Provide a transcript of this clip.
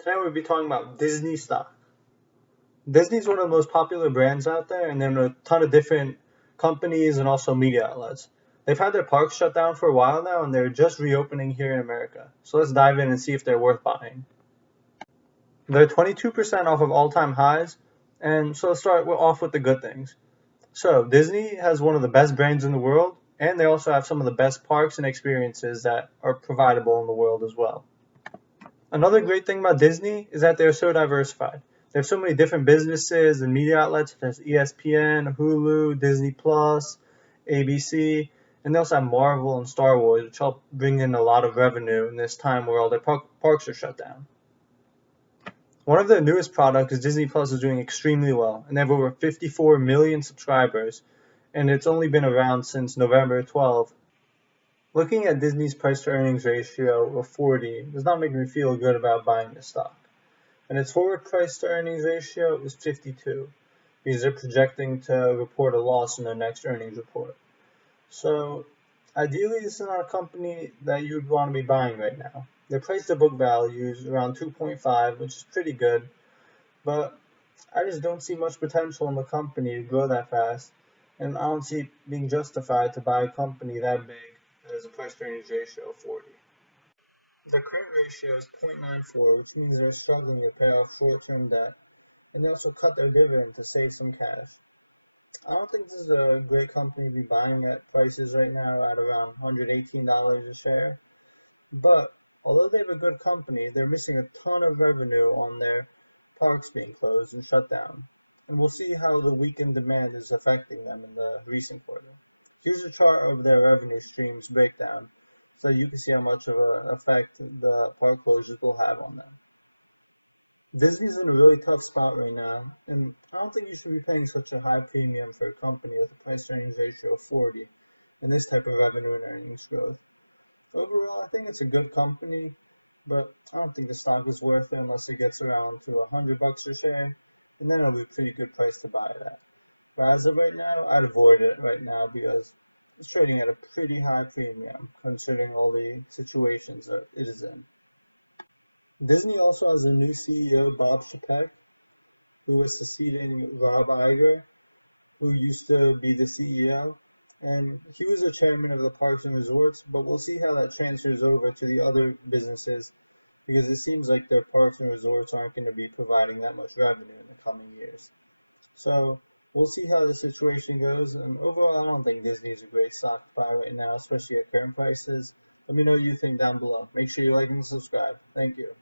Today we'll be talking about Disney stock. Disney is one of the most popular brands out there, and there are a ton of different companies and also media outlets. They've had their parks shut down for a while now, and they're just reopening here in America. So let's dive in and see if they're worth buying. They're 22% off of all-time highs, and so let's start off with the good things. So Disney has one of the best brands in the world, and they also have some of the best parks and experiences that are providable in the world as well. Another great thing about Disney is that they're so diversified. They have so many different businesses and media outlets such as ESPN, Hulu, Disney Plus, ABC, and they also have Marvel and Star Wars, which help bring in a lot of revenue in this time where all their parks are shut down. One of their newest products is Disney Plus is doing extremely well, and they have over 54 million subscribers, and it's only been around since November 12. Looking at Disney's price to earnings ratio of 40 does not make me feel good about buying the stock. And its forward price to earnings ratio is 52 because they're projecting to report a loss in their next earnings report. So ideally, this is not a company that you'd want to be buying right now. Their price to book value is around 2.5, which is pretty good, but I just don't see much potential in the company to grow that fast, and I don't see it being justified to buy a company that big that has a price to earnings ratio of 40. The current ratio is 0.94, which means they're struggling to pay off short-term debt, and they also cut their dividend to save some cash. I don't think this is a great company to be buying at prices right now at around $118 a share, but although they have a good company, they're missing a ton of revenue on their parks being closed and shut down, and we'll see how the weakened demand is affecting them in the recent quarter. Here's a chart of their revenue streams breakdown, so you can see how much of an effect the park closures will have on them. Disney's in a really tough spot right now, and I don't think you should be paying such a high premium for a company with a price earnings ratio of 40 and this type of revenue and earnings growth. Overall, I think it's a good company, but I don't think the stock is worth it unless it gets around to $100 a share, and then it'll be a pretty good price to buy it at. But as of right now, I'd avoid it right now because it's trading at a pretty high premium considering all the situations that it is in. Disney also has a new CEO, Bob Chapek, who is succeeding Rob Iger, who used to be the CEO, and he was the chairman of the Parks and Resorts, but we'll see how that transfers over to the other businesses because it seems like their parks and resorts aren't going to be providing that much revenue in the coming years. So we'll see how the situation goes, and overall I don't think Disney is a great stock to buy right now, especially at current prices. Let me know what you think down below. Make sure you like and subscribe. Thank you.